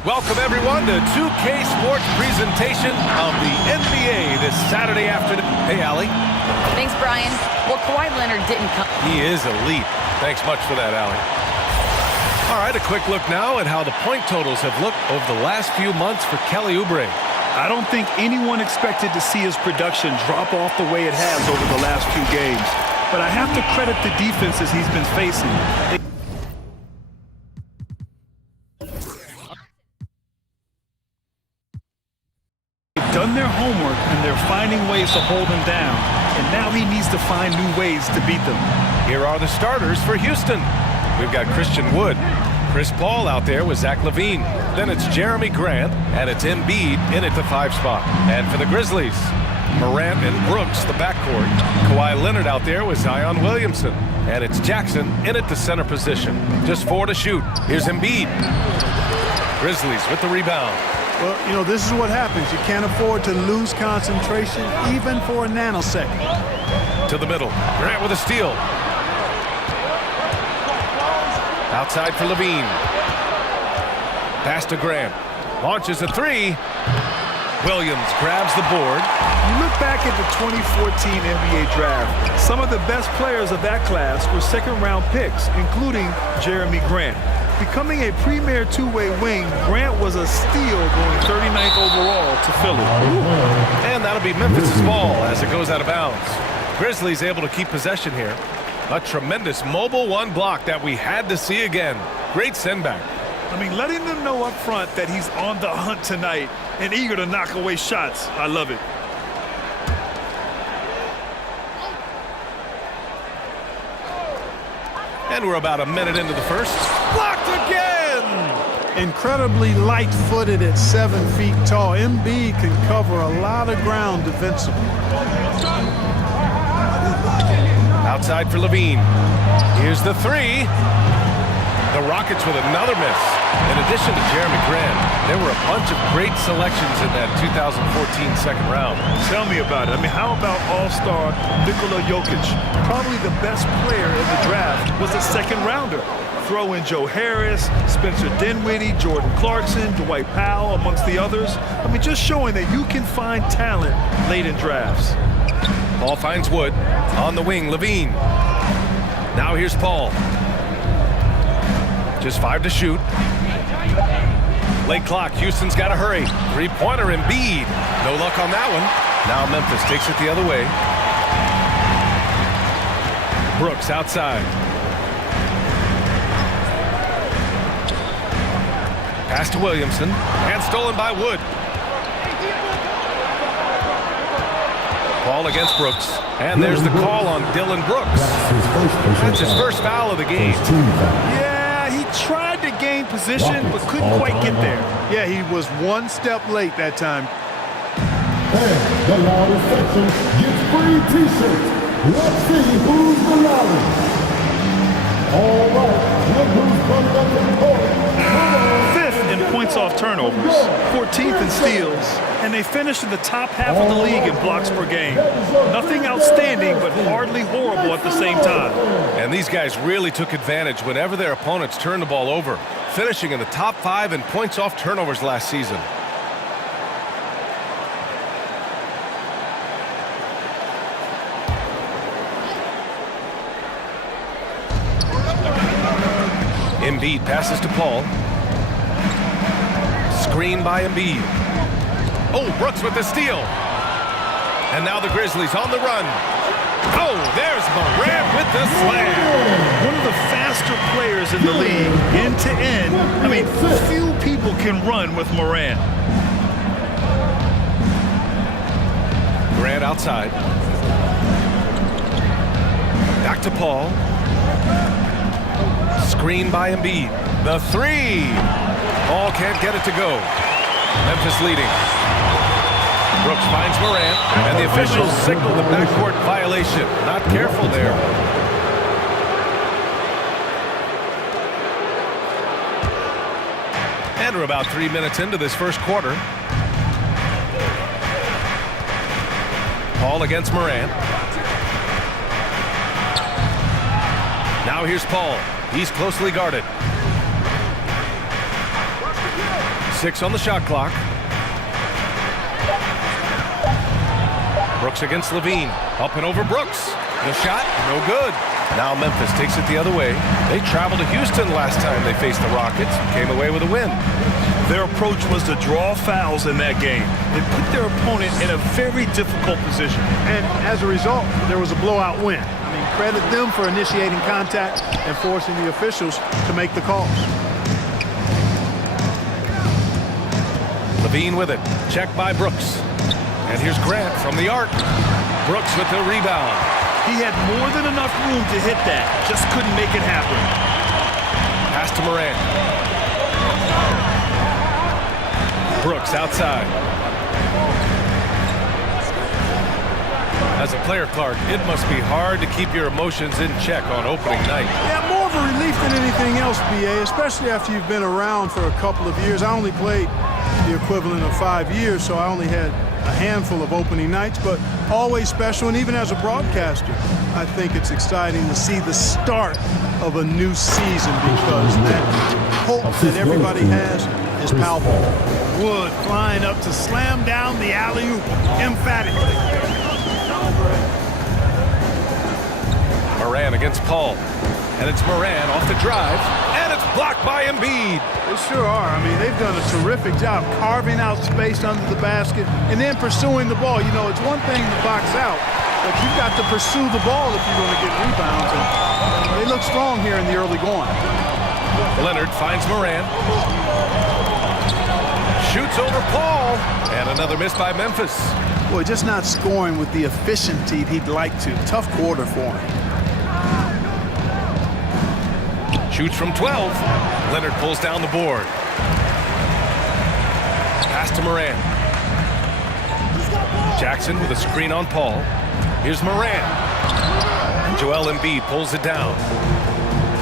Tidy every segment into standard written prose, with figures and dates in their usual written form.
Welcome, everyone, to 2K Sports presentation of the NBA this Saturday afternoon. Hey, Allie. Thanks, Brian. Well, Kawhi Leonard didn't come. He is elite. Thanks much for that, Allie. All right, a quick look now at how the point totals have looked over the last few months for Kelly Oubre. I don't think anyone expected to see his production drop off the way it has over the last few games. But I have to credit the defenses he's been facing. They've done their homework, and they're finding ways to hold him down. And now he needs to find new ways to beat them. Here are the starters for Houston. We've got Christian Wood, Chris Paul out there with Zach LaVine. Then it's Jeremy Grant, and it's Embiid in at the 5 spot. And for the Grizzlies, Morant and Brooks, the backcourt. Kawhi Leonard out there with Zion Williamson. And it's Jackson in at the center position. Just 4 to shoot. Here's Embiid. Grizzlies with the rebound. Well, you know, this is what happens. You can't afford to lose concentration even for a nanosecond. To the middle. Grant with a steal. Outside for LaVine. Pass to Grant. Launches a 3. Williams grabs the board. You look back at the 2014 NBA draft, some of the best players of that class were second-round picks, including Jeremy Grant. Becoming a premier two-way wing, Grant was a steal going 39th overall to Philly. And that'll be Memphis' ball as it goes out of bounds. Grizzlies able to keep possession here. A tremendous mobile one block that we had to see again. Great send-back. I mean, letting them know up front that he's on the hunt tonight and eager to knock away shots. I love it. And we're about a minute into the first. Blocked again! Incredibly light-footed at 7 feet tall. Embiid can cover a lot of ground defensively. Outside for LaVine. Here's the 3. The Rockets with another miss. In addition to Jeremy Grant, there were a bunch of great selections in that 2014 second round. Tell me about it. I mean, how about All-Star Nikola Jokic? Probably the best player in the draft was a second rounder. Throw in Joe Harris, Spencer Dinwiddie, Jordan Clarkson, Dwight Powell, amongst the others. I mean, just showing that you can find talent late in drafts. Paul finds Wood. On the wing, LaVine. Now here's Paul. Just 5 to shoot. Late clock. Houston's got to hurry. Three-pointer Embiid. No luck on that one. Now Memphis takes it the other way. Brooks outside. Pass to Williamson. And stolen by Wood. Ball against Brooks. And there's the call on Dylan Brooks. That's his first foul of the game. Yeah, he tried to gain position, but couldn't quite get there. Yeah, he was one step late that time. And the loudest section gets free T-shirts. Let's see who's the loudest. All right, look who's coming up to the court. 5th in points off turnovers, 14th in steals, and they finished in the top half of the league in blocks per game. Nothing outstanding, but hardly horrible at the same time. And these guys really took advantage whenever their opponents turned the ball over, finishing in the top 5 in points off turnovers last season. Embiid passes to Paul. Screen by Embiid. Oh, Brooks with the steal. And now the Grizzlies on the run. Oh, there's Morant with the slam. One of the faster players in the league, end to end. I mean, few people can run with Morant. Grant outside. Back to Paul. Screen by Embiid. The 3. Paul can't get it to go. Memphis leading. Brooks finds Morant, and the officials signal the backcourt violation. Not careful there. And we're about 3 minutes into this first quarter. Paul against Morant. Now here's Paul. He's closely guarded. 6 on the shot clock. Brooks against Levine. Up and over Brooks. The shot, no good. Now Memphis takes it the other way. They traveled to Houston last time they faced the Rockets. Came away with a win. Their approach was to draw fouls in that game. It put their opponent in a very difficult position. And as a result, there was a blowout win. I mean, credit them for initiating contact and forcing the officials to make the calls. Levine with it. Check by Brooks. And here's Grant from the arc. Brooks with the rebound. He had more than enough room to hit that. Just couldn't make it happen. Pass to Morant. Brooks outside. As a player, Clark, it must be hard to keep your emotions in check on opening night. Yeah, more of a relief than anything else, BA, especially after you've been around for a couple of years. I only played the equivalent of 5 years, so I only had a handful of opening nights, but always special. And even as a broadcaster, I think it's exciting to see the start of a new season because that hope that everybody has is palpable. Wood flying up to slam down the alley-oop emphatically. Moran against Paul. And it's Moran off the drive. And it's blocked by Embiid. They sure are. I mean, they've done a terrific job carving out space under the basket and then pursuing the ball. You know, it's one thing to box out, but you've got to pursue the ball if you're going to get rebounds. And they look strong here in the early going. Leonard finds Moran. Shoots over Paul. And another miss by Memphis. Boy, just not scoring with the efficiency he'd like to. Tough quarter for him. Shoots from 12. Leonard pulls down the board. Pass to Moran. Jackson with a screen on Paul. Here's Moran. And Joel Embiid pulls it down.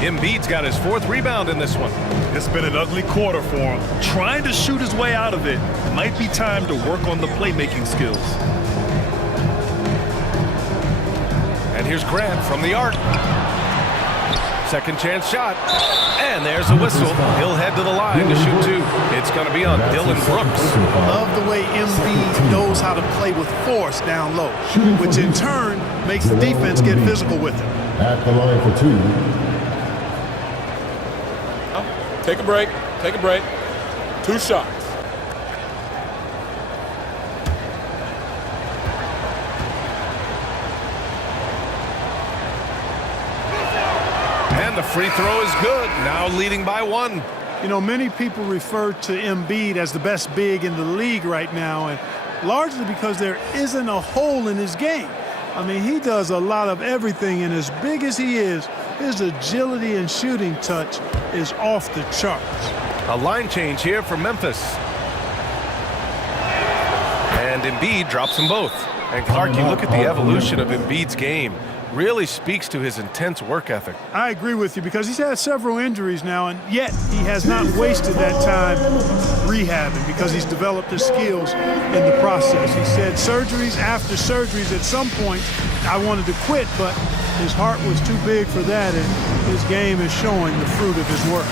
Embiid's got his 4th rebound in this one. It's been an ugly quarter for him. Trying to shoot his way out of it. Might be time to work on the playmaking skills. And here's Grant from the arc. Second chance shot. And there's a whistle. He'll head to the line to shoot 2. It's going to be on Dylan Brooks. Love the way Embiid knows how to play with force down low, which in turn makes the defense get physical with him. At the line for 2. Take a break. Take a break. 2 shots. And the free throw is good. Now leading by 1. You know, many people refer to Embiid as the best big in the league right now, and largely because there isn't a hole in his game. I mean, he does a lot of everything, and as big as he is, his agility and shooting touch is off the charts. A line change here for Memphis. And Embiid drops them both. And Clark, you look at the evolution of Embiid's game. Really speaks to his intense work ethic. I agree with you because he's had several injuries now, and yet he has not wasted that time rehabbing because he's developed his skills in the process. He said surgeries after surgeries at some point, I wanted to quit, but his heart was too big for that, and his game is showing the fruit of his work.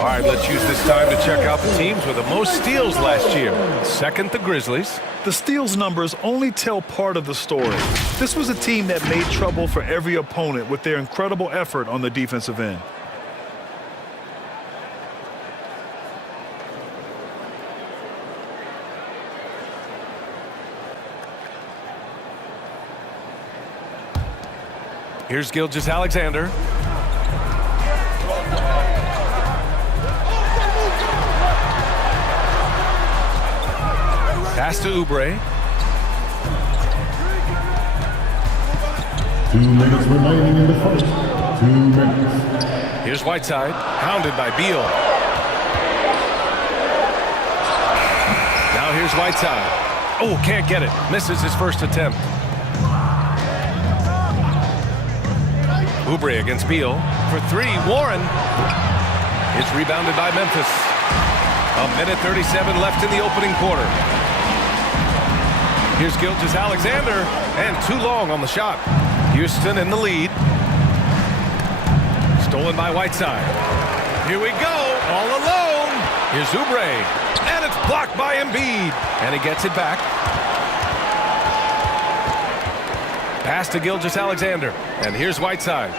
All right, let's use this time to check out the teams with the most steals last year. Second, the Grizzlies. The steals numbers only tell part of the story. This was a team that made trouble for every opponent with their incredible effort on the defensive end. Here's Gilgeous-Alexander. Pass to Oubre. 2 minutes remaining in the first. 2 minutes. Here's Whiteside, hounded by Beal. Now here's Whiteside. Oh, can't get it. Misses his first attempt. Oubre against Beal. For 3, Warren. It's rebounded by Memphis. 1:37 left in the opening quarter. Here's Gilgeous-Alexander, and too long on the shot. Houston in the lead. Stolen by Whiteside. Here we go, all alone. Here's Oubre, and it's blocked by Embiid, and he gets it back. Pass to Gilgeous-Alexander, and here's Whiteside.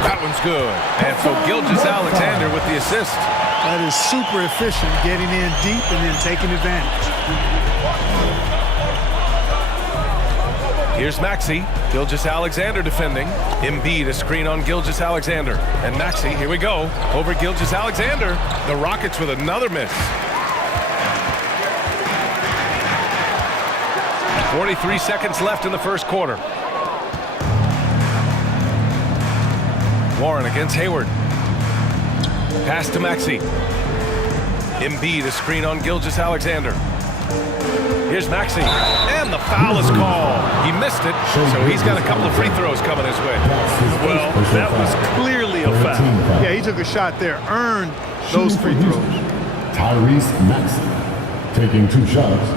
That one's good, and so Gilgeous-Alexander with the assist. That is super efficient, getting in deep and then taking advantage. Here's Maxey. Gilgeous-Alexander defending. Embiid a screen on Gilgeous-Alexander. And Maxey, here we go. Over Gilgeous-Alexander. The Rockets with another miss. 43 seconds left in the first quarter. Warren against Hayward. Pass to Maxey. Embiid a screen on Gilgeous-Alexander. Here's Maxey, and the foul is called. He missed it, so he's got a couple of free throws coming his way. Well, that was clearly a foul. Yeah, he took a shot there, earned those free throws. Tyrese Maxey taking 2 shots.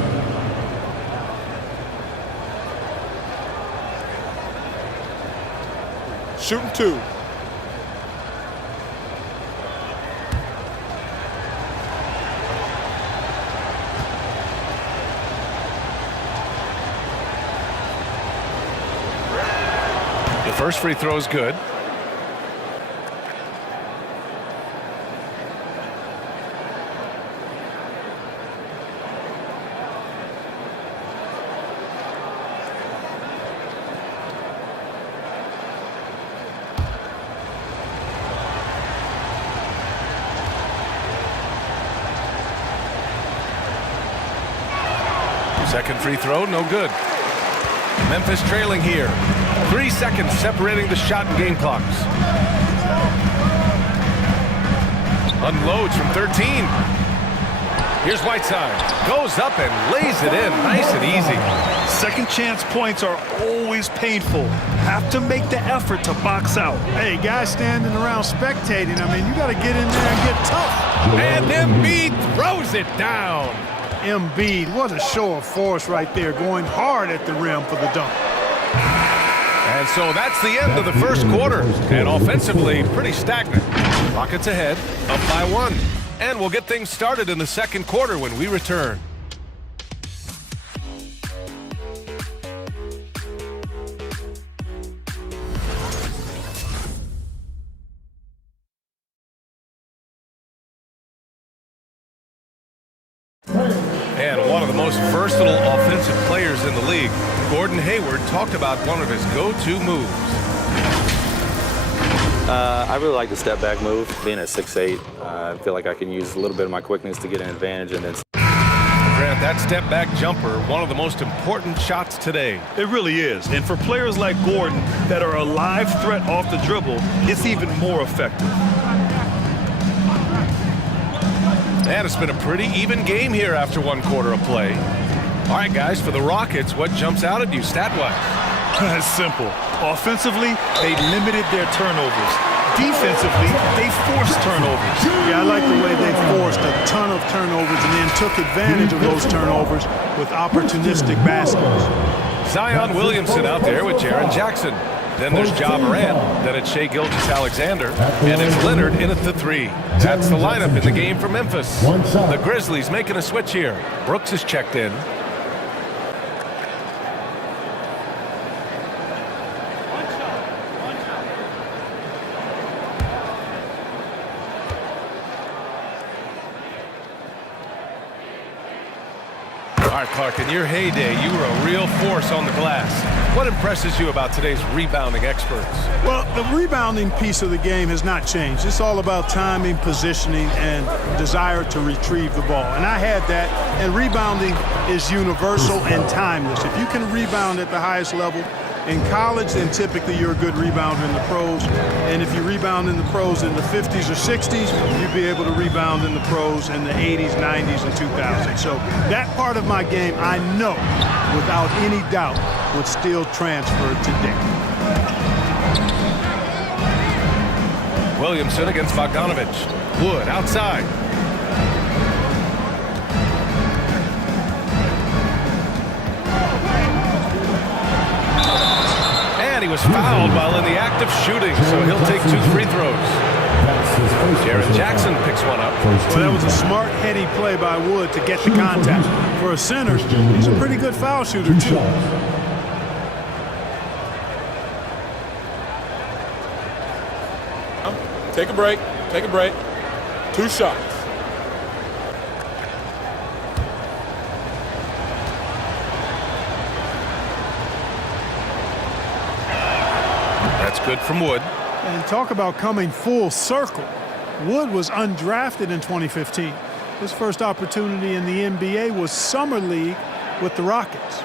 Shooting 2. The first free throw is good. Second free throw, no good. Memphis trailing here. 3 seconds separating the shot and game clocks. Unloads from 13. Here's Whiteside. Goes up and lays it in. Nice and easy. Second chance points are always painful. Have to make the effort to box out. Hey, guys standing around spectating, I mean, you got to get in there and get tough. And Embiid throws it down. Embiid, what a show of force right there, going hard at the rim for the dunk. And so that's the end of the first quarter. And offensively, pretty stagnant. Rockets ahead, up by 1. And we'll get things started in the second quarter when we return. And one of the most versatile offensive players in the league, Gordon Hayward, talked about one of his go-to moves. I really like the step-back move. Being at 6'8", I feel like I can use a little bit of my quickness to get an advantage. And then, Grant, that step-back jumper, one of the most important shots today. It really is. And for players like Gordon that are a live threat off the dribble, it's even more effective. And it's been a pretty even game here after 1 quarter of play. All right, guys, for the Rockets, what jumps out at you stat-wise? It's simple. Offensively, they limited their turnovers. Defensively, they forced turnovers. Yeah, I like the way they forced a ton of turnovers and then took advantage of those turnovers with opportunistic baskets. Zion Williamson out there with Jaren Jackson. Then there's Ja Morant. Then it's Shai Gilgeous-Alexander. And it's Leonard in at the 3. That's the lineup in the game for Memphis. The Grizzlies making a switch here. Brooks is checked in. All right, Clark, in your heyday, you were a real force on the glass. What impresses you about today's rebounding experts? Well, the rebounding piece of the game has not changed. It's all about timing, positioning, and desire to retrieve the ball. And I had that, and rebounding is universal and timeless. If you can rebound at the highest level in college, then typically you're a good rebounder in the pros. And if you rebound in the pros in the 50s or 60s, you'd be able to rebound in the pros in the 80s, 90s, and 2000s. So that part of my game, I know, without any doubt, would still transfer today. Williamson against Bogdanovich. Wood outside. was fouled while in the act of shooting, so he'll take 2 free throws. Jaron Jackson picks one up. Well, that was a smart, heady play by Wood to get the contact. For a center, he's a pretty good foul shooter, too. Take a break. Take a break. 2 shots. That's good from Wood. And talk about coming full circle. Wood was undrafted in 2015. His first opportunity in the NBA was Summer League with the Rockets.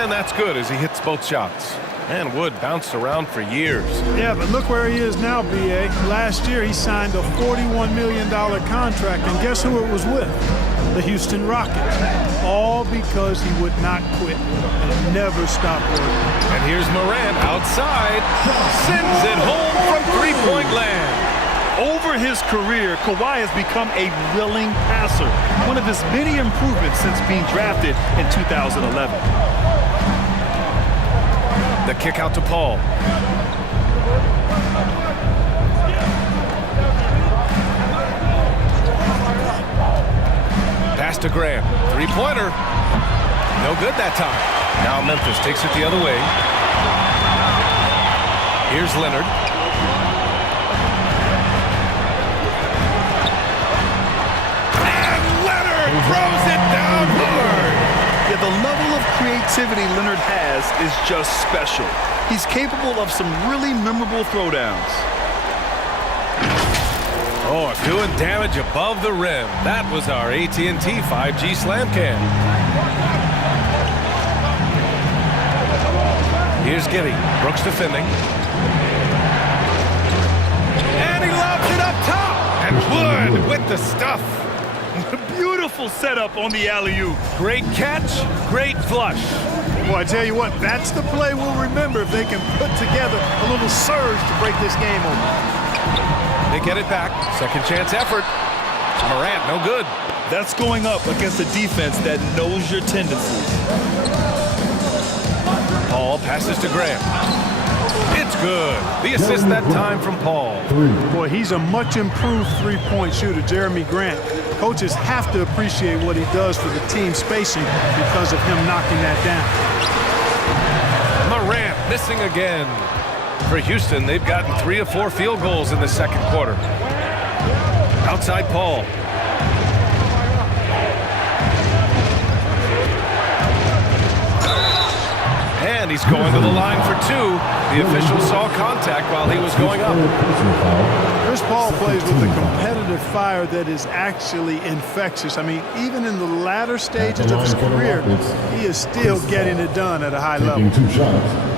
And that's good as he hits both shots. And Wood bounced around for years. Yeah, but look where he is now, B.A. Last year, he signed a $41 million contract, and guess who it was with? The Houston Rockets. All because he would not quit and never stop working. And here's Morant outside. Sends it home from three-point land. Over his career, Kawhi has become a willing passer, one of his many improvements since being drafted in 2011. The kick out to Paul. Pass to Graham. Three-pointer. No good that time. Now Memphis takes it the other way. Here's Leonard. And Leonard throws it down hard. Yeah, the level of creativity Leonard has is just special. He's capable of some really memorable throwdowns. Oh, doing damage above the rim. That was our AT&T 5G slam cam. Here's Giddy. Brooks defending. And he lobs it up top. And Wood with the stuff. Beautiful setup on the alley-oop. Great catch, great flush. Boy, I tell you what, that's the play we'll remember if they can put together a little surge to break this game open. They get it back. Second chance effort. Morant, no good. That's going up against a defense that knows your tendencies. Paul passes to Graham. It's good. The assist that time from Paul. Boy, he's a much improved three-point shooter, Jeremy Grant. Coaches have to appreciate what he does for the team spacing because of him knocking that down. Morant missing again. For Houston, they've gotten 3 of 4 field goals in the second quarter. Outside Paul. And he's going to the line for 2. The official saw contact while he was going up. Chris Paul plays with a competitive fire that is actually infectious. I mean, even in the latter stages of his career, he is still getting it done at a high level. 2 shots.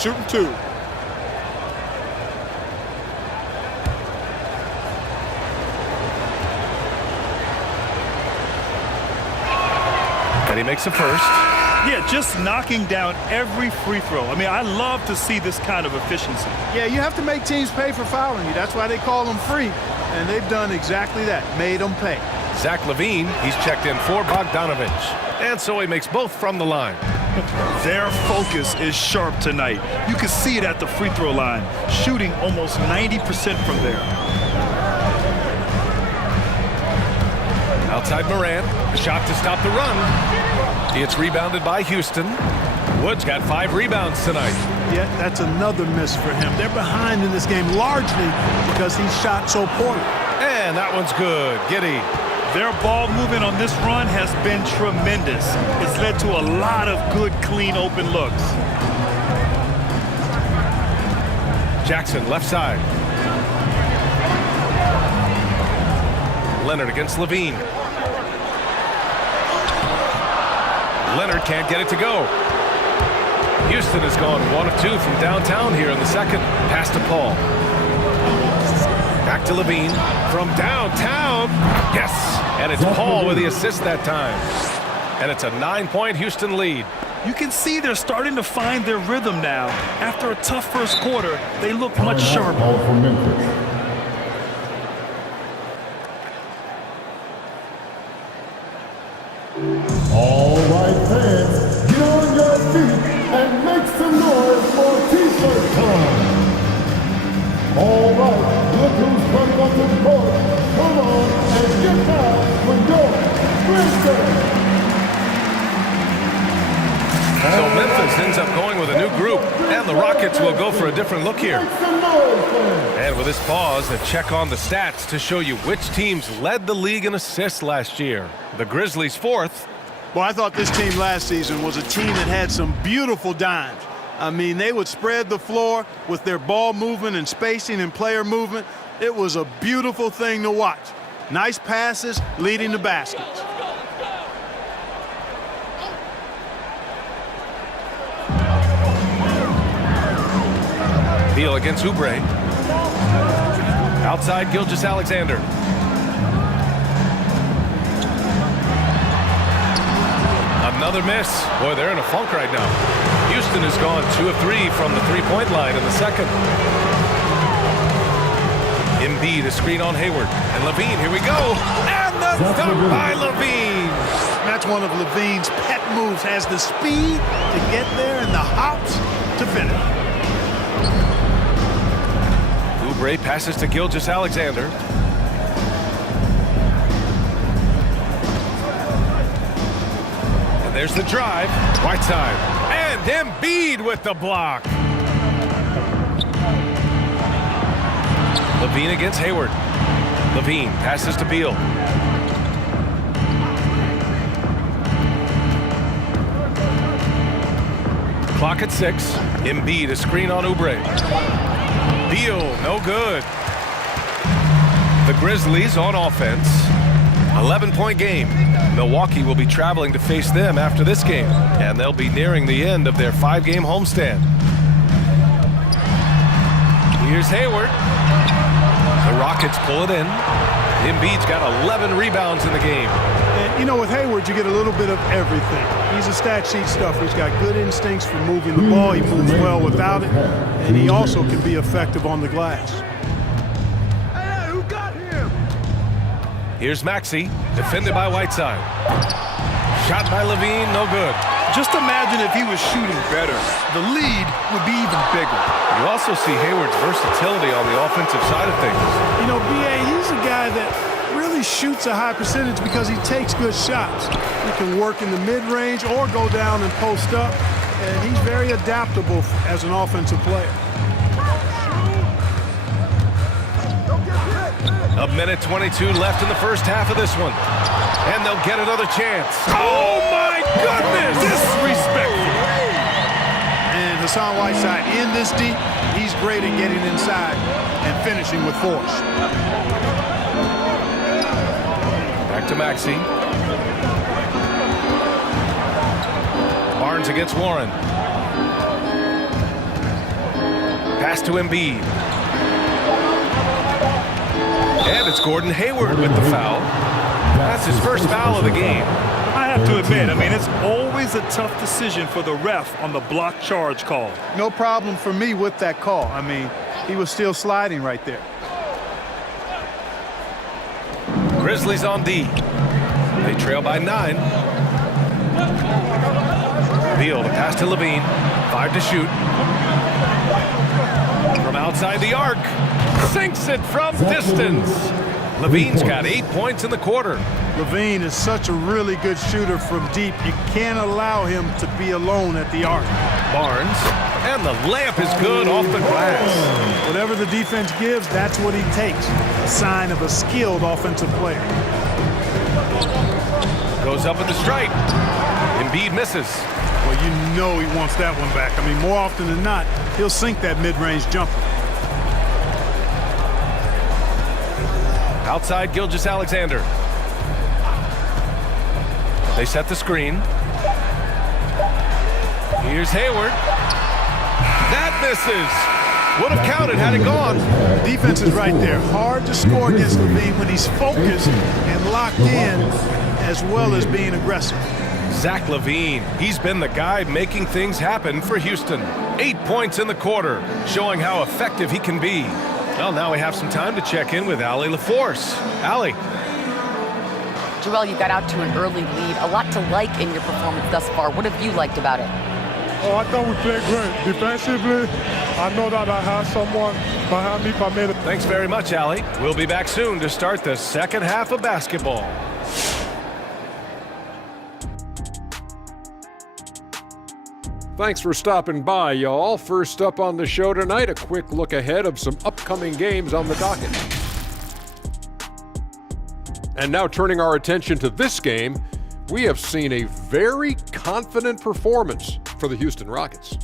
Shooting 2. And he makes a first. Yeah, just knocking down every free throw. I mean, I love to see this kind of efficiency. Yeah, you have to make teams pay for fouling you. That's why they call them free. And they've done exactly that, made them pay. Zach LaVine, he's checked in for Bogdanovich. And so he makes both from the line. Their focus is sharp tonight. You can see it at the free throw line, shooting almost 90% from there. Outside Morant, a shot to stop the run. It's rebounded by Houston. Wood's got 5 rebounds tonight. Yet that's another miss for him. They're behind in this game largely because he shot so poorly. And that one's good. Giddy. Their ball movement on this run has been tremendous. It's led to a lot of good, clean, open looks. Jackson, left side. Leonard against LaVine. Leonard can't get it to go. Houston has gone 1 of 2 from downtown here in the second. Pass to Paul. Back to LaVine. From downtown. Yes. And it's Paul with the assist that time. And it's a 9-point Houston lead. You can see they're starting to find their rhythm now. After a tough first quarter, they look much sharper. Ball for Memphis. All right, fans, get on your feet and make some noise for T-shirt time. All right, look who's coming up to the court. Come on and get down with your Grizzlies. So Memphis ends up going with a new group, and the Rockets will go for a different look here. And with this pause, a check on the stats to show you which teams led the league in assists last year. The Grizzlies 4th. Well, I thought this team last season was a team that had some beautiful dimes. I mean, they would spread the floor with their ball movement and spacing and player movement. It was a beautiful thing to watch. Nice passes leading to baskets. Beal against Oubre. Outside Gilgeous-Alexander. Another miss. Boy, they're in a funk right now. Houston has gone 2 of 3 from the three-point line in the second. Embiid, a screen on Hayward. And Levine, here we go. And the dunk by Levine. That's one of Levine's pet moves. Has the speed to get there and the hops to finish. Oubre passes to Gilgeous-Alexander. And there's the drive. Whiteside. And Embiid with the block. Levine against Hayward. Levine passes to Beal. Clock at 6. Embiid, a screen on Oubre. Beal, no good. The Grizzlies on offense. 11-point game. Milwaukee will be traveling to face them after this game, and they'll be nearing the end of their 5-game homestand. Here's Hayward. The Rockets pull it in. Embiid's got 11 rebounds in the game. And, you know, with Hayward, you get a little bit of everything. He's a stat sheet stuffer. He's got good instincts for moving the ball. He moves well without it. And he also can be effective on the glass. Hey, who got him? Here's Maxey, defended by Whiteside. Shot by Levine, no good. Just imagine if he was shooting better. The lead would be even bigger. You also see Hayward's versatility on the offensive side of things. You know, B.A., he's a guy that really shoots a high percentage because he takes good shots. He can work in the mid-range or go down and post up, and he's very adaptable as an offensive player. A minute 22 left in the first half of this one. And they'll get another chance. Oh, my goodness! Disrespectful. And Hassan Whiteside in this deep, he's great at getting inside and finishing with force. Back to Maxey. Barnes against Warren. Pass to Embiid. And it's Gordon Hayward with the foul. That's his first foul of the game. I have to admit, I mean, it's always a tough decision for the ref on the block charge call. No problem for me with that call. I mean, he was still sliding right there. Grizzlies on D. They trail by 9. Beal to pass to Levine. 5 to shoot. From outside the arc. Sinks it from distance. Levine's got 8 points in the quarter. Levine is such a really good shooter from deep. You can't allow him to be alone at the arc. Barnes. And the layup is good off the glass. Whatever the defense gives, that's what he takes. A sign of a skilled offensive player. Goes up with the strike. Embiid misses. Well, you know he wants that one back. I mean, more often than not, he'll sink that mid-range jumper. Outside Gilgeous-Alexander. They set the screen. Here's Hayward. That misses. Would have counted had it gone. Defense is right there. Hard to score against Levine when he's focused and locked in. as well as being aggressive. Zach LaVine, he's been the guy making things happen for Houston. 8 points in the quarter, showing how effective he can be. Well, now we have some time to check in with Allie LaForce. Allie. Joel, you got out to an early lead. A lot to like in your performance thus far. What have you liked about it? Oh, I thought we played great. Defensively, I know that I had someone behind me if I made it. Thanks very much, Allie. We'll be back soon to start the second half of basketball. Thanks for stopping by, y'all. First up on the show tonight, a quick look ahead of some upcoming games on the docket. And now turning our attention to this game, we have seen a very confident performance for the Houston Rockets.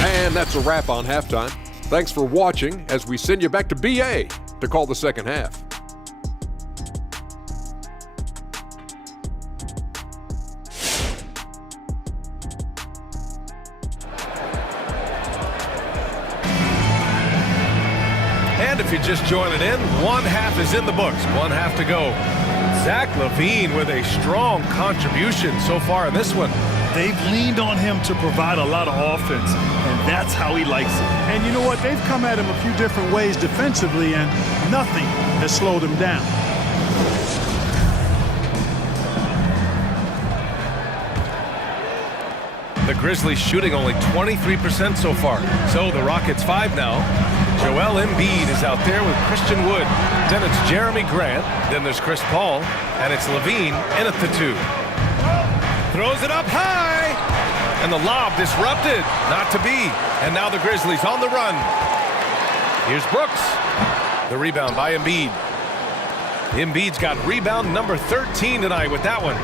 And that's a wrap on halftime. Thanks for watching as we send you back to BA to call the second half. And if you're just joining in, one half is in the books, one half to go. Zach LaVine with a strong contribution so far in this one. They've leaned on him to provide a lot of offense, and that's how he likes it. And you know what? They've come at him a few different ways defensively, and nothing has slowed him down. The Grizzlies shooting only 23% so far. So the Rockets 5 now. Joel Embiid is out there with Christian Wood. Then it's Jeremy Grant. Then there's Chris Paul. And it's LaVine in at the 2. Throws it up high. And the lob disrupted. Not to be. And now the Grizzlies on the run. Here's Brooks. The rebound by Embiid. Embiid's got rebound number 13 tonight with that one.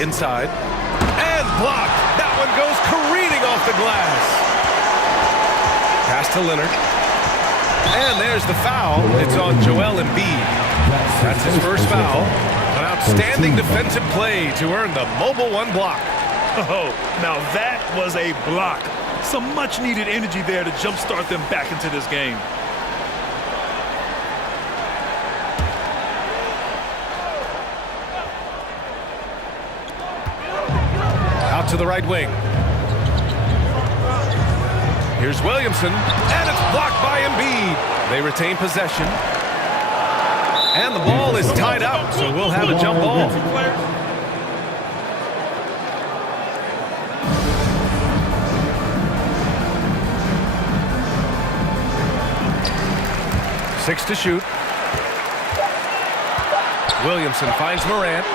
Inside. And blocked. That one goes careening off the glass. Pass to Leonard. And there's the foul. It's on Joel Embiid. That's his first foul. An outstanding defensive play to earn the mobile 1 block. Oh, now that was a block. Some much-needed energy there to jumpstart them back into this game. Out to the right wing. Here's Williamson, and it's blocked by Embiid. They retain possession. And the ball is tied up, so we'll have a jump ball. Six to shoot. Williamson finds Morant.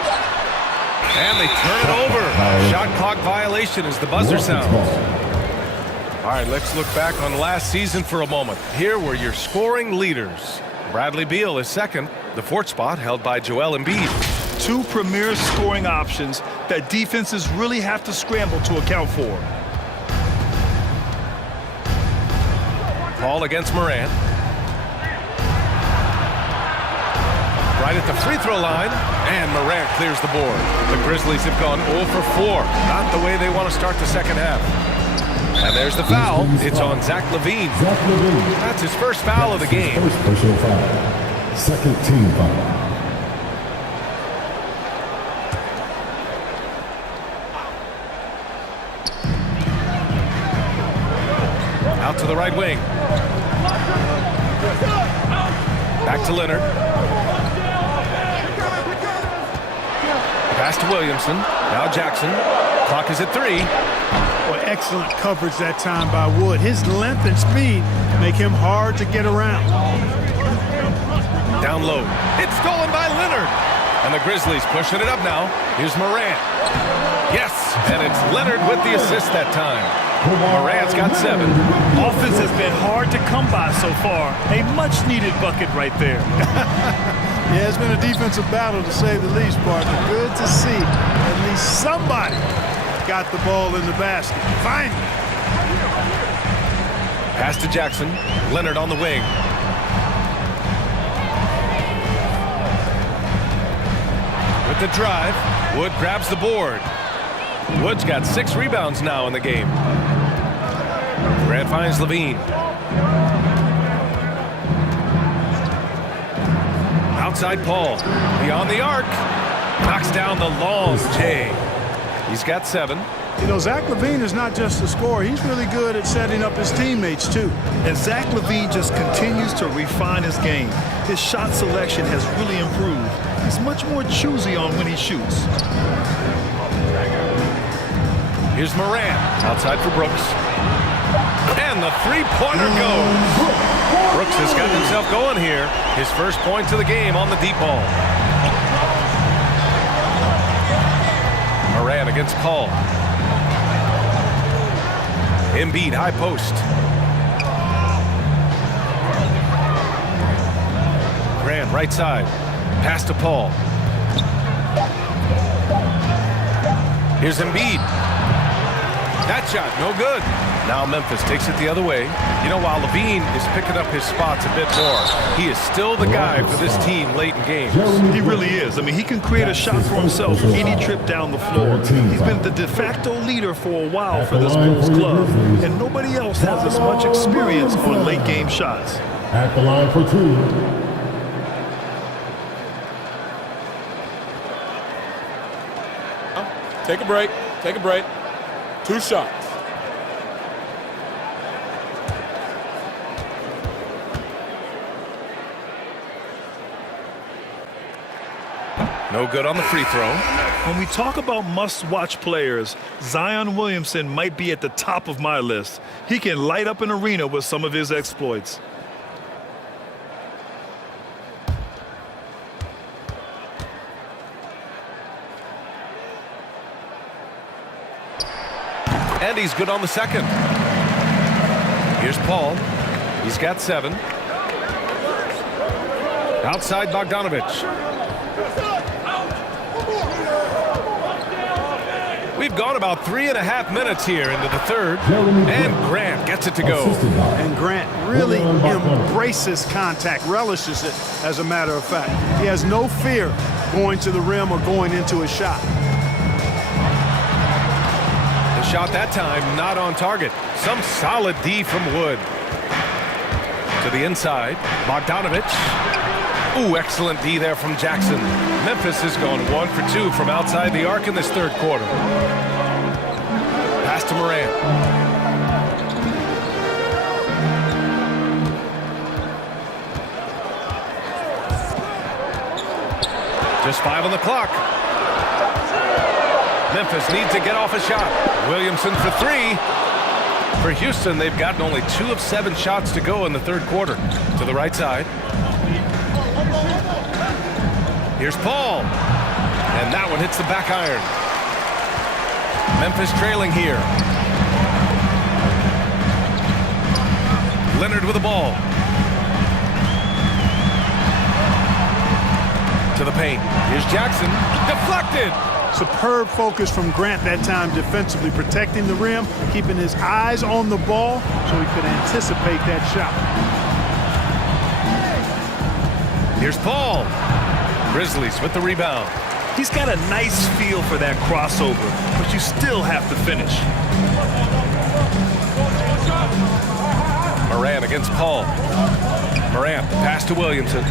And they turn it over. Shot clock violation as the buzzer sounds. All right, let's look back on last season for a moment. Here were your scoring leaders. Bradley Beal is second. The 4th spot held by Joel Embiid. 2 premier scoring options that defenses really have to scramble to account for. Paul against Morant. Right at the free throw line, and Morant clears the board. The Grizzlies have gone 0 for 4. Not the way they want to start the second half. And there's the foul. It's on Zach LaVine. That's his first foul of the game. First personal foul. Second team foul. Out to the right wing. Back to Leonard. Pass to Williamson. Now Jackson. Clock is at 3. Well, excellent coverage that time by Wood. His length and speed make him hard to get around. Down low. It's stolen by Leonard. And the Grizzlies pushing it up now. Here's Morant. Yes, and it's Leonard with the assist that time. Morant's got 7. Offense has been hard to come by so far. A much-needed bucket right there. Yeah, it's been a defensive battle to say the least, partner. Good to see at least somebody got the ball in the basket. Finally. Pass to Jackson. Leonard on the wing. With the drive, Wood grabs the board. Wood's got 6 rebounds now in the game. Grant finds Levine. Outside Paul. Beyond the arc. Knocks down the long J. He's got 7. You know, Zach LaVine is not just a scorer. He's really good at setting up his teammates, too. And Zach LaVine just continues to refine his game. His shot selection has really improved. He's much more choosy on when he shoots. Here's Moran. Outside for Brooks. And the three-pointer goes. Brooks has gotten himself going here. His first point to the game on the deep ball. Moran against Paul. Embiid high post. Grant right side. Pass to Paul. Here's Embiid. That shot no good. Now Memphis takes it the other way. You know, while Levine is picking up his spots a bit more, he is still the guy for this team late in games. He really is. I mean, he can create a shot for himself any trip down the floor. He's been the de facto leader for a while for this Bulls club, and nobody else has as much experience on late game shots. At the line for 2. Take a break. Take a break. 2 shots. No good on the free throw. When we talk about must-watch players, Zion Williamson might be at the top of my list. He can light up an arena with some of his exploits. And he's good on the second. Here's Paul. He's got 7. Outside Bogdanovich. We've gone about 3.5 minutes here into the third. And Grant gets it to go. And Grant really embraces contact, relishes it, as a matter of fact. He has no fear going to the rim or going into a shot. The shot that time not on target. Some solid D from Wood. To the inside, Bogdanovich. Ooh, excellent D there from Jackson. Memphis has gone 1 for 2 from outside the arc in this third quarter. Pass to Moran. Just 5 on the clock. Memphis needs to get off a shot. Williamson for 3. For Houston, they've gotten only 2 of 7 shots to go in the third quarter. To the right side. Here's Paul. And that one hits the back iron. Memphis trailing here. Leonard with the ball. To the paint. Here's Jackson. Deflected. Superb focus from Grant that time defensively, protecting the rim, keeping his eyes on the ball so he could anticipate that shot. Here's Paul. Grizzlies with the rebound. He's got a nice feel for that crossover, but you still have to finish. Moran against Paul. Moran, pass to Williamson.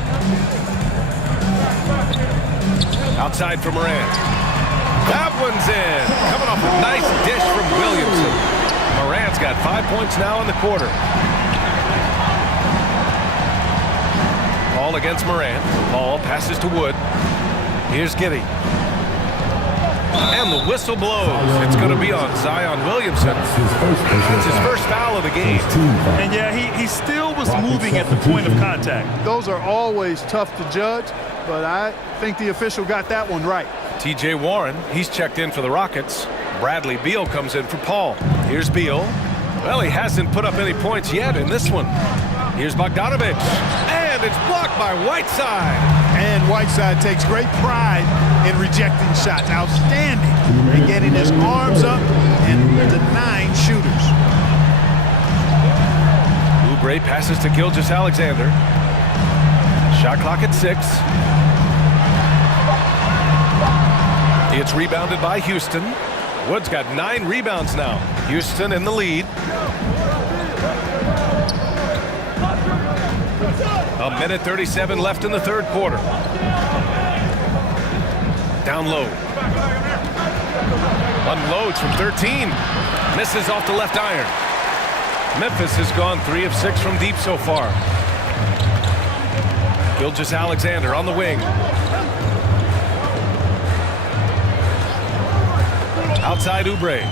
Outside for Moran. That one's in. Coming off a nice dish from Williamson. Moran's got 5 points now in the quarter. Paul against Moran. Paul passes to Wood. Here's Giddey. And the whistle blows. It's going to be on Zion Williamson. That's his first foul of the game. And yeah, he still was moving at the point of contact. Those are always tough to judge, but I think the official got that one right. T.J. Warren, he's checked in for the Rockets. Bradley Beal comes in for Paul. Here's Beal. Well, he hasn't put up any points yet in this one. Here's Bogdanovich. And it's blocked by Whiteside. And Whiteside takes great pride in rejecting shots. Outstanding in getting his arms up and denying shooters. Oubre passes to Gilgeous-Alexander. Shot clock at 6. It's rebounded by Houston. Wood's got 9 rebounds now. Houston in the lead. A minute 37 left in the third quarter. Down low. Unloads from 13. Misses off the left iron. Memphis has gone 3 of 6 from deep so far. Gilgeous-Alexander on the wing. Outside Oubre.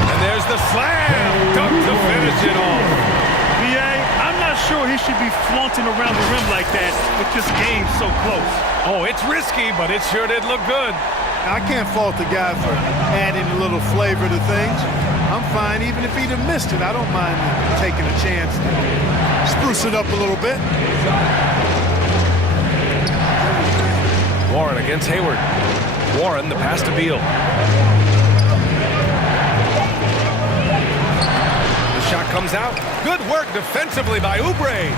And there's the slam. Dunk to finish it off. I'm not sure he should be flaunting around the rim like that with this game so close. Oh, it's risky, but it sure did look good. I can't fault the guy for adding a little flavor to things. I'm fine even if he'd have missed it. I don't mind taking a chance to spruce it up a little bit. Warren against Hayward. Warren, the pass to Beal. The shot comes out. Good work defensively by Oubre.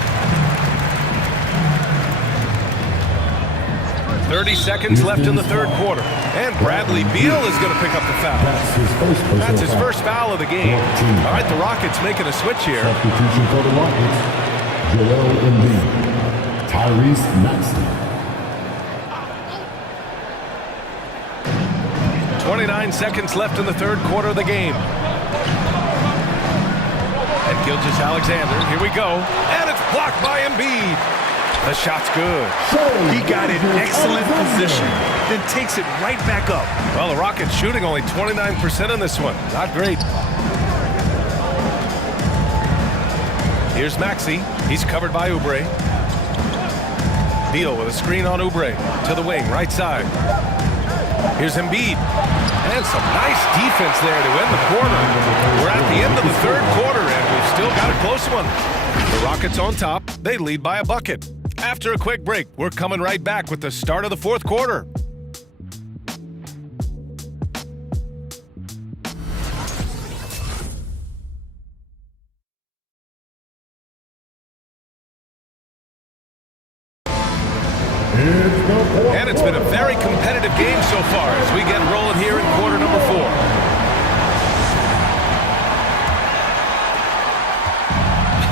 30 seconds left in the third quarter. And Bradley Beal is going to pick up the foul. That's his first foul of the game. All right, the Rockets making a switch here. Substitution for the Rockets, Joel Embiid, Tyrese Maxey. 29 seconds left in the third quarter of the game. And Gilgeous-Alexander, here we go. And it's blocked by Embiid. The shot's good. He got in excellent position, then takes it right back up. Well, the Rockets shooting only 29% in this one. Not great. Here's Maxey. He's covered by Oubre. Beal with a screen on Oubre. To the wing, right side. Here's Embiid. And some nice defense there to end the quarter. We're at the end of the third quarter, and we've still got a close one. The Rockets on top. They lead by a bucket. After a quick break, we're coming right back with the start of the fourth quarter. And it's been a very competitive game so far as we get rolling here in quarter number 4.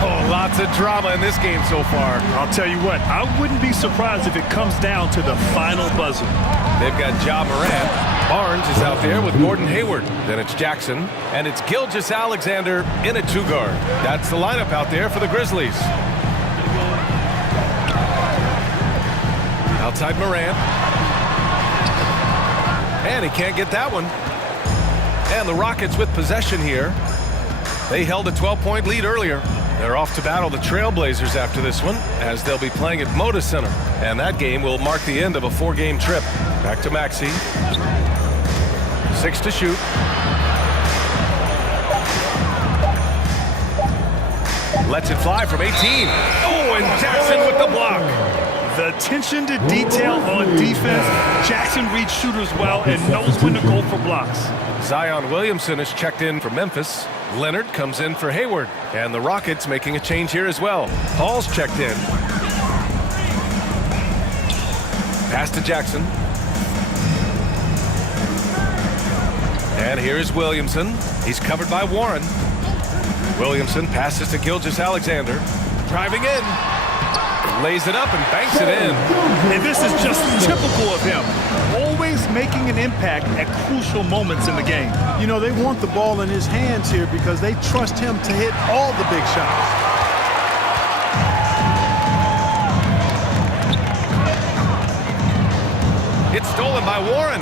Oh, lots of drama in this game so far. I'll tell you what, I wouldn't be surprised if it comes down to the final buzzer. They've got Ja Morant. Barnes is out there with Gordon Hayward. Then it's Jackson. And it's Gilgeous-Alexander in a 2-guard. That's the lineup out there for the Grizzlies. Outside Morant. And he can't get that one. And the Rockets with possession here. They held a 12-point lead earlier. They're off to battle the Trailblazers after this one, as they'll be playing at Moda Center. And that game will mark the end of a 4-game trip. Back to Maxey. 6 to shoot. Lets it fly from 18. Oh, and Jackson with the block. The attention to detail on defense. Jackson reads shooters well and knows when to go for blocks. Zion Williamson is checked in for Memphis. Leonard comes in for Hayward. And the Rockets making a change here as well. Paul's checked in. Pass to Jackson. And here is Williamson. He's covered by Warren. Williamson passes to Gilgeous-Alexander. Driving in. Lays it up and banks it in. And this is just typical of him. Always making an impact at crucial moments in the game. You know, they want the ball in his hands here because they trust him to hit all the big shots. It's stolen by Warren.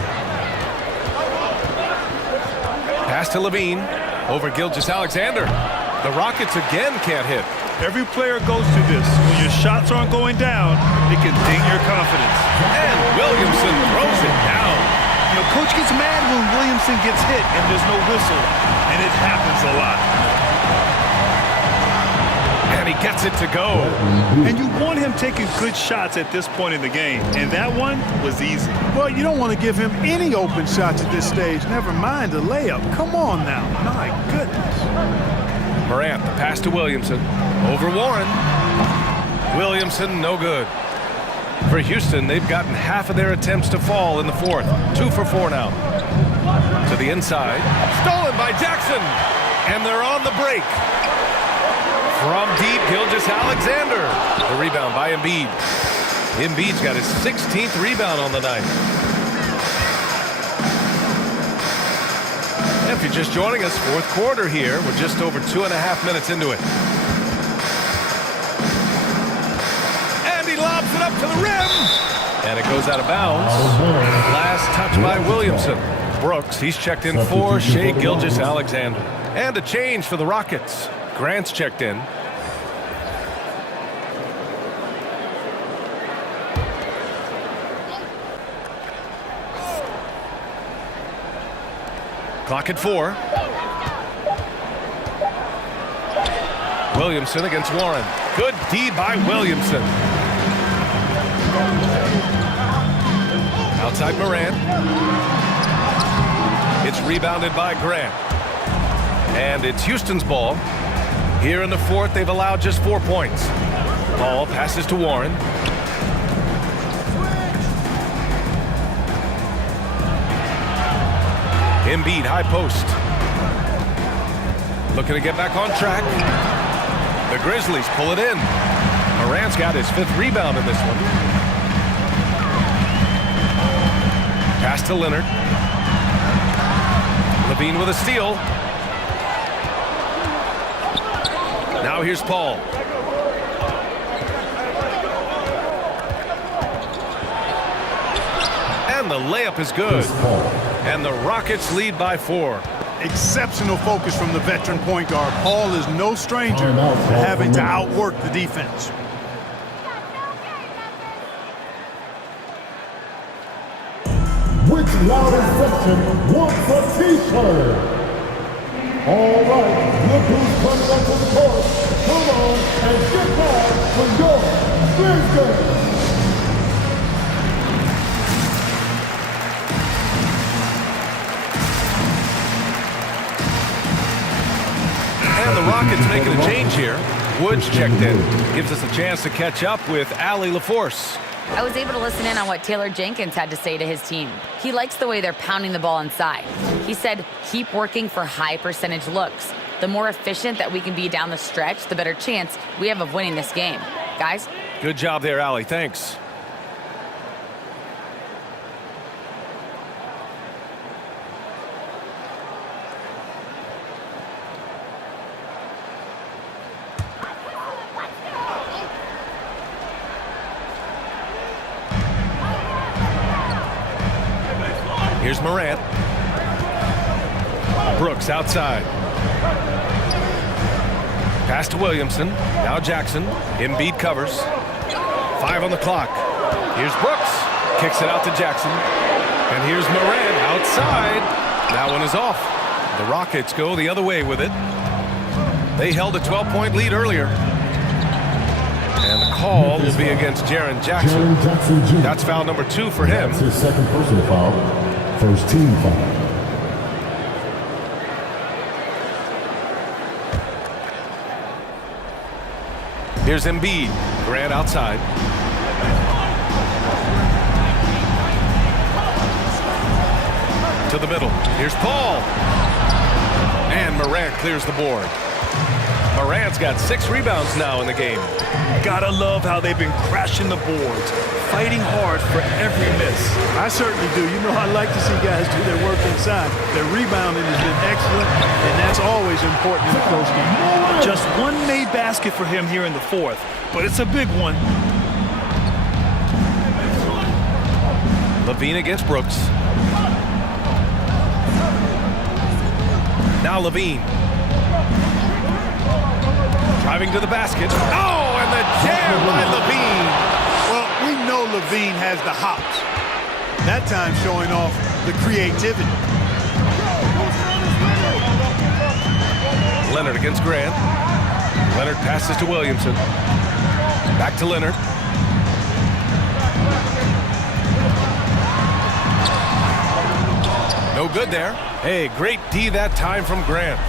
Pass to Levine. Over Gilgeous-Alexander. The Rockets again can't hit. Every player goes through this. When your shots aren't going down, it can ding your confidence. And Williamson throws it down. You know, coach gets mad when Williamson gets hit and there's no whistle, and it happens a lot. And he gets it to go. And you want him taking good shots at this point in the game, and that one was easy. Well, you don't want to give him any open shots at this stage. Never mind a layup. Come on now. My goodness. Morant, the pass to Williamson. Over Warren. Williamson, no good. For Houston, they've gotten half of their attempts to fall in the fourth. 2 for 4 now. To the inside. Stolen by Jackson. And they're on the break. From deep, Gilgeous-Alexander. The rebound by Embiid. Embiid's got his 16th rebound on the night. And if you're just joining us, fourth quarter here. We're just over 2.5 minutes into it. And he lobs it up to the rim. And it goes out of bounds. Last touch by Williamson. Brooks, he's checked in for Shai Gilgeous-Alexander. And a change for the Rockets. Grant's checked in. Clock at 4. Williamson against Warren. Good D by Williamson. Outside Morant. It's rebounded by Grant. And it's Houston's ball. Here in the fourth, they've allowed just 4 points. Ball passes to Warren. Embiid, high post. Looking to get back on track. The Grizzlies pull it in. Morant's got his 5th rebound in this one. Pass to Leonard. Levine with a steal. Now here's Paul. And the layup is good. And the Rockets lead by 4. Exceptional focus from the veteran point guard. Paul is no stranger to having to outwork the defense. Which loudest section wants a T-shirt? All right, look who's coming up to the court. Come on and get back for your Grizzlies. And the Rockets making a change here. Woods checked in. Gives us a chance to catch up with Allie LaForce. I was able to listen in on what Taylor Jenkins had to say to his team. He likes the way they're pounding the ball inside. He said, keep working for high percentage looks. The more efficient that we can be down the stretch, the better chance we have of winning this game. Guys? Good job there, Allie. Thanks. Here's Morant. Brooks outside. Pass to Williamson. Now Jackson. Embiid covers. 5 on the clock. Here's Brooks. Kicks it out to Jackson. And here's Morant outside. That one is off. The Rockets go the other way with it. They held a 12-point lead earlier. And the call will be against Jaren Jackson. That's foul number 2 for him. That's his second personal foul. First team foul. Here's Embiid. Grant outside. To the middle. Here's Paul. And Morant clears the board. Morant's got 6 rebounds now in the game. Gotta love how they've been crashing the boards, fighting hard for every miss. I certainly do. You know, I like to see guys do their work inside. Their rebounding has been excellent, and that's always important in a close game. Just one made basket for him here in the fourth, but it's a big one. Levine against Brooks. Now Levine. Driving to the basket. Oh, and the jam by Levine. Well, we know Levine has the hops. That time showing off the creativity. Leonard against Grant. Leonard passes to Williamson. Back to Leonard. No good there. Hey, great D that time from Grant.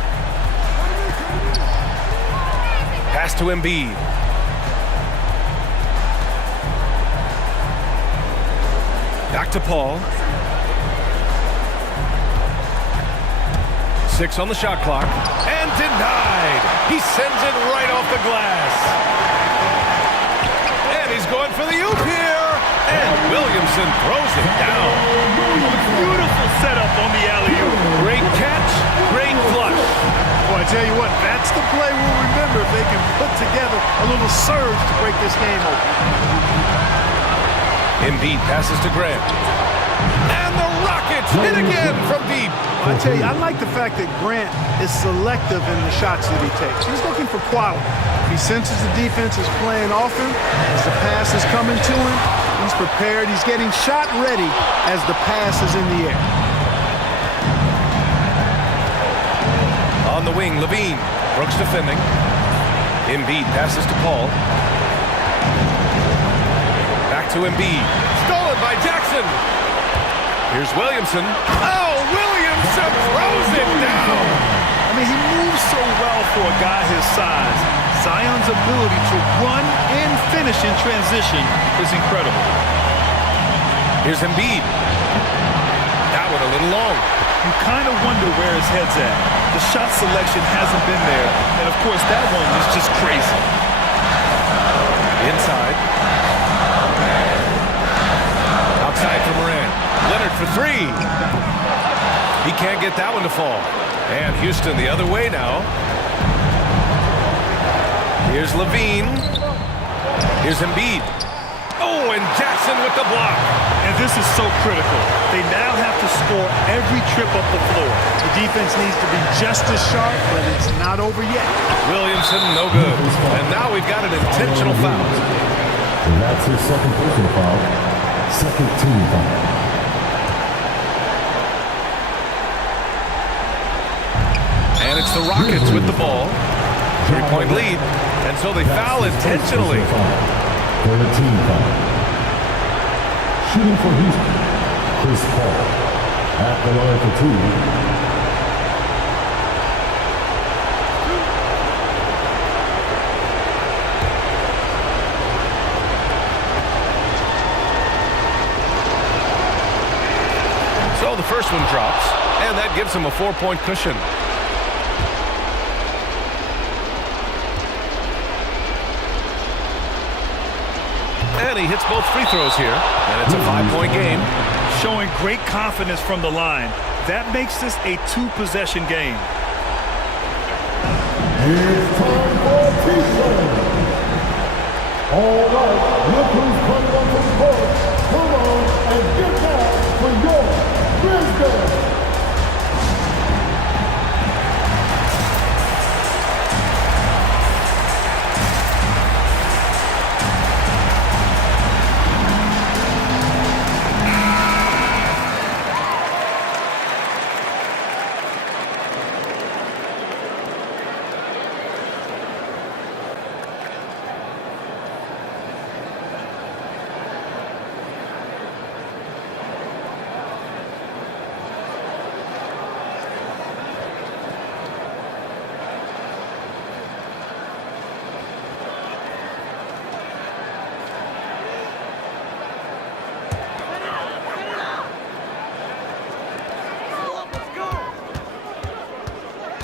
Pass to Embiid. Back to Paul. 6 on the shot clock. And denied. He sends it right off the glass. And he's going for the oop here. And Williamson throws it down. Beautiful setup on the alley-oop. Great catch, great flush. Boy, I tell you what, that's the play we'll remember if they can put together a little surge to break this game open. Embiid passes to Grant. And the Rockets hit again from deep. I tell you, I like the fact that Grant is selective in the shots that he takes. He's looking for quality. He senses the defense is playing off him. As the pass is coming to him, he's prepared. He's getting shot ready as the pass is in the air. On the wing, Levine. Brooks defending. Embiid passes to Paul. Back to Embiid. Stolen by Jackson. Here's Williamson. Oh, Williamson throws it down. I mean, he moves so well for a guy his size. Zion's ability to run and finish in transition is incredible. Here's Embiid. That one a little long. You kind of wonder where his head's at. The shot selection hasn't been there. And, of course, that one is just crazy. Inside. Outside for Morant. Leonard for 3. He can't get that one to fall. And Houston the other way now. Here's Levine. Here's Embiid. Oh, and Jackson with the block. And this is so critical. They now have to score every trip up the floor. The defense needs to be just as sharp, but it's not over yet. Williamson, no good. And now we've got an intentional foul. And that's his second personal foul. Second team foul. And it's the Rockets with the ball. 3-point lead. And so they foul intentionally. For the team foul. Shooting for Houston, Chris Paul. At the line for 2. So the first one drops, and that gives him a 4-point cushion. And he hits both free throws here, and it's a 5-point game. Showing great confidence from the line. That makes this a 2-possession game. It's time for T-streetz. All right, look who's coming up to the court. Come on and get down for your Grizzlies.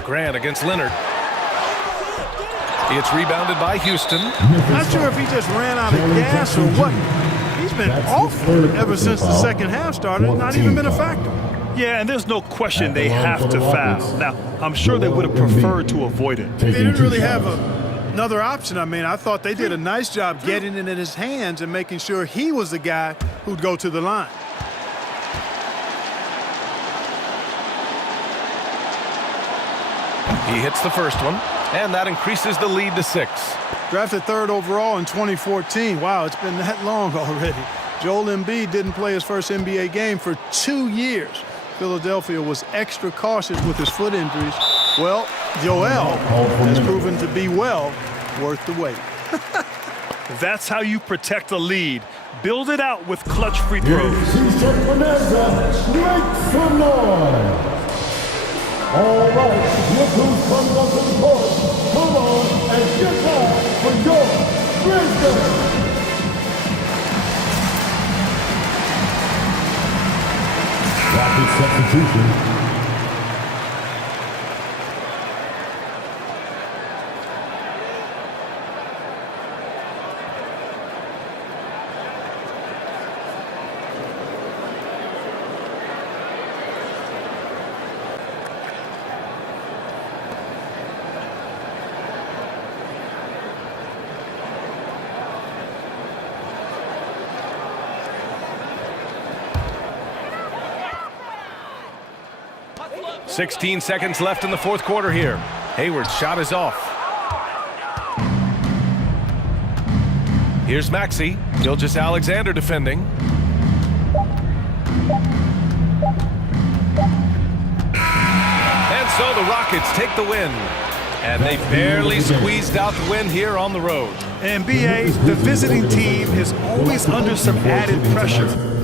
Grant against Leonard. It's rebounded by Houston. Not sure if he just ran out of gas or what. He's been awful ever since the second half started. Not even been a factor. Yeah, and there's no question they have to foul. Now, I'm sure they would have preferred to avoid it. They didn't really have another option. I mean, I thought they did a nice job getting it in his hands and making sure he was the guy who'd go to the line. He hits the first one, and that increases the lead to 6. Drafted 3rd overall in 2014. Wow, it's been that long already. Joel Embiid didn't play his first NBA game for 2 years. Philadelphia was extra cautious with his foot injuries. Well, Joel has proven to be well worth the wait. That's how you protect a lead. Build it out with clutch free throws. Make some noise. All right, look who's coming up to the court. Come on and get down for your Grizzlies. substitution. "16 seconds left in the fourth quarter here. Hayward's shot is off. Here's Maxey. Gilgeous-Alexander defending. And so the Rockets take the win. And they barely squeezed out the win here on the road. And B.A., the visiting team is always under some added pressure.